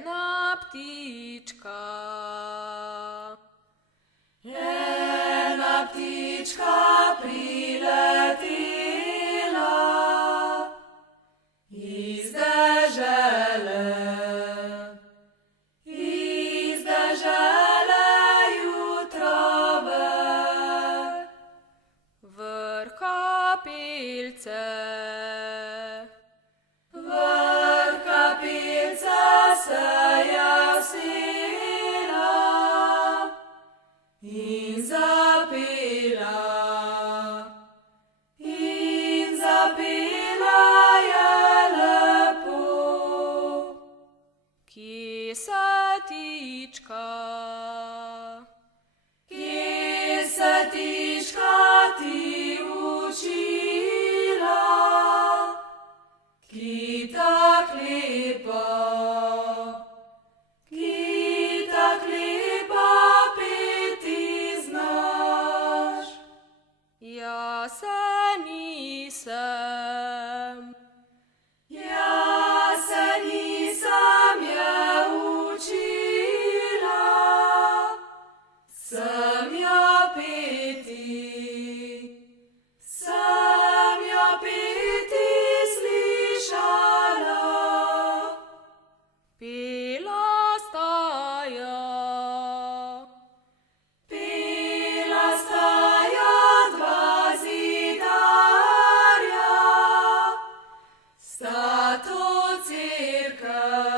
ena ptička. Ena ptička priletela iz dežele, jutrove. Vrh kapelice, Vrh kapelice se je usila in zapela je lepo. kje se tička, Kje se tička ti učila, ki tak lepa peti znaš. jaz se nisem, Jaz se nisem je učila, sem jo peti slišala. pela staja dva zidarja, sta to cerkev.